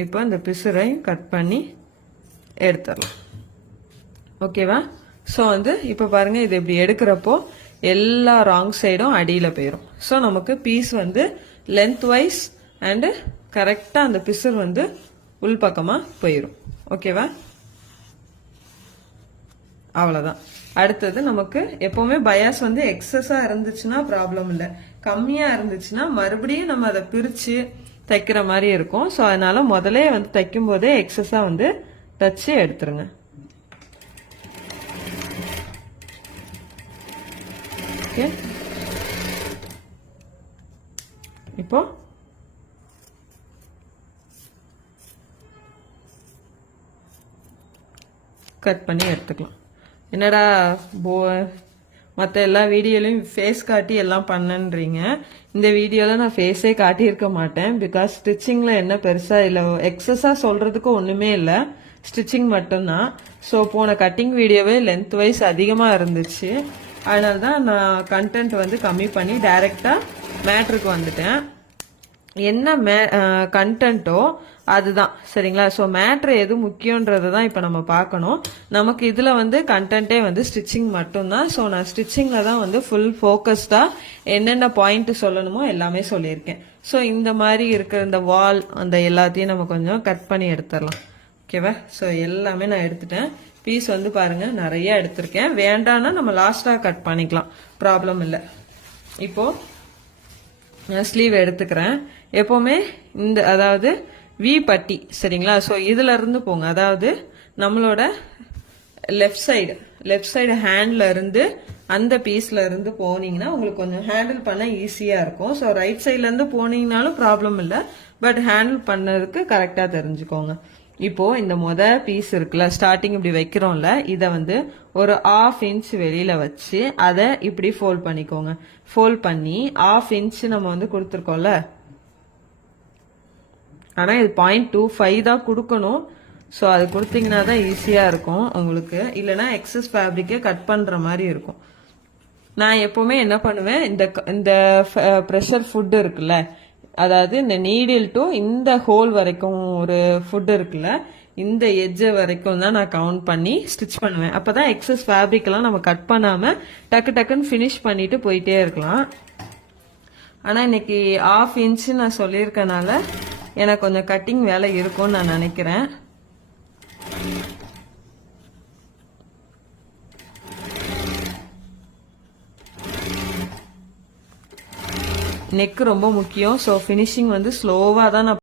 இப்போ இந்த பிசுரையும் கட் பண்ணி எடுத்துடலாம். ஓகேவா? ஸோ வந்து இப்போ பாருங்க, இது இப்படி எடுக்கிறப்போ எல்லா ராங் சைடும் அடியில் போயிடும். ஸோ நமக்கு பீஸ் வந்து லென்த் வைஸ் அண்டு கரெக்டாக அந்த பிசுர் வந்து உள்பக்கமாக போயிடும். ஓகேவா? அவ்வளோதான். அடுத்தது நமக்கு எப்பவுமே பயாஸ் வந்து எக்ஸஸாக இருந்துச்சுன்னா ப்ராப்ளம் இல்லை, கம்மியாக இருந்துச்சுன்னா மறுபடியும் நம்ம அதை பிரித்து தைக்கிற மாதிரி இருக்கும். ஸோ அதனால முதலே வந்து தைக்கும் போதே எக்ஸஸாக வந்து தச்சு எடுத்துருங்க. ஓகே, இப்போ கட் பண்ணி எடுத்துக்கலாம். என்னடா மற்ற எல்லா வீடியோலையும் ஃபேஸ் காட்டி எல்லாம் பண்ணன்றீங்க. இந்த வீடியோவில் நான் ஃபேஸே காட்டியிருக்க மாட்டேன். பிகாஸ் ஸ்டிச்சிங்கில் என்ன பெருசாக இல்லை, எக்ஸஸாக சொல்கிறதுக்கு ஒன்றுமே இல்லை, ஸ்டிச்சிங் மட்டும்தான். ஸோ போன கட்டிங் வீடியோவே லென்த் வைஸ் அதிகமாக இருந்துச்சு. அதனால தான் நான் கண்டென்ட் வந்து கம்மி பண்ணி டைரெக்டாக மேட்ருக்கு வந்துட்டேன். என்ன கண்டென்ட்டோ அதுதான், சரிங்களா? ஸோ மேட்ரு எது முக்கியன்றது தான் இப்போ நம்ம பார்க்கணும். நமக்கு இதில் வந்து கண்டென்ட்டே வந்து ஸ்டிச்சிங் மட்டும்தான். ஸோ நான் ஸ்டிச்சிங்கில் தான் வந்து ஃபுல் ஃபோக்கஸ்டாக என்னென்ன பாயிண்ட் சொல்லணுமோ எல்லாமே சொல்லியிருக்கேன். ஸோ இந்த மாதிரி இருக்கிற இந்த வால் அந்த எல்லாத்தையும் நம்ம கொஞ்சம் கட் பண்ணி எடுத்துடலாம். ஓகேவா? ஸோ எல்லாமே நான் எடுத்துட்டேன். பீஸ் வந்து பாருங்க நிறைய எடுத்திருக்கேன். வேண்டான்னா நம்ம லாஸ்ட்டாக கட் பண்ணிக்கலாம், ப்ராப்ளம் இல்லை. இப்போ நான் ஸ்லீவ் எடுத்துக்கிறேன். எப்போவுமே இந்த அதாவது வி பட்டி, சரிங்களா? ஸோ இதுல இருந்து போங்க, அதாவது நம்மளோட லெஃப்ட் சைடு ஹேண்ட்ல இருந்து அந்த பீஸ்ல இருந்து போனீங்கன்னா உங்களுக்கு கொஞ்சம் ஹேண்டில் பண்ண ஈஸியா இருக்கும். ஸோ ரைட் சைட்ல இருந்து போனீங்கனாலும் ப்ராப்ளம் இல்லை, பட் ஹேண்டில் பண்ணதுக்கு கரெக்டா தெரிஞ்சுக்கோங்க. இப்போ இந்த பீஸ் இருக்குல்ல, ஸ்டார்டிங் இப்படி வைக்கிறோம்ல, இதை வந்து ஒரு 1/2 இன்ச் வெளியில வச்சு அதை இப்படி ஃபோல்ட் பண்ணிக்கோங்க. ஃபோல்ட் பண்ணி 1/2 இன்ச் நம்ம வந்து கொடுத்துருக்கோம்ல, ஆனா இது 0.25 தான் கொடுக்கணும். ஸோ அது கொடுத்தீங்கன்னா தான் ஈஸியா இருக்கும் உங்களுக்கு, இல்லைன்னா எக்ஸஸ் ஃபேப்ரிக்கை கட் பண்ற மாதிரி இருக்கும். நான் எப்பவுமே என்ன பண்ணுவேன், இந்த ப்ரெஷர் ஃபுட் இருக்குல்ல, அதாவது இந்த நீடில் டு இந்த ஹோல் வரைக்கும் ஒரு ஃபுட் இருக்குல்ல, இந்த எட்ஜ் வரைக்கும் தான் நான் கவுண்ட் பண்ணி ஸ்டிச் பண்ணுவேன். அப்பதான் எக்ஸஸ் ஃபேப்ரிக் எல்லாம் நம்ம கட் பண்ணாம டக்கு டக்குன்னு ஃபினிஷ் பண்ணிட்டு போயிட்டே இருக்கலாம். ஆனா இன்னைக்கு 1/2 இன்ச் நான் சொல்லியிருக்கனால எனக்கு கொஞ்சம் கட்டிங் வேலை இருக்கும்னு நான் நினைக்கிறேன். நெக் ரொம்ப முக்கியம். ஸோ ஃபினிஷிங் வந்து ஸ்லோவாக தான் நான்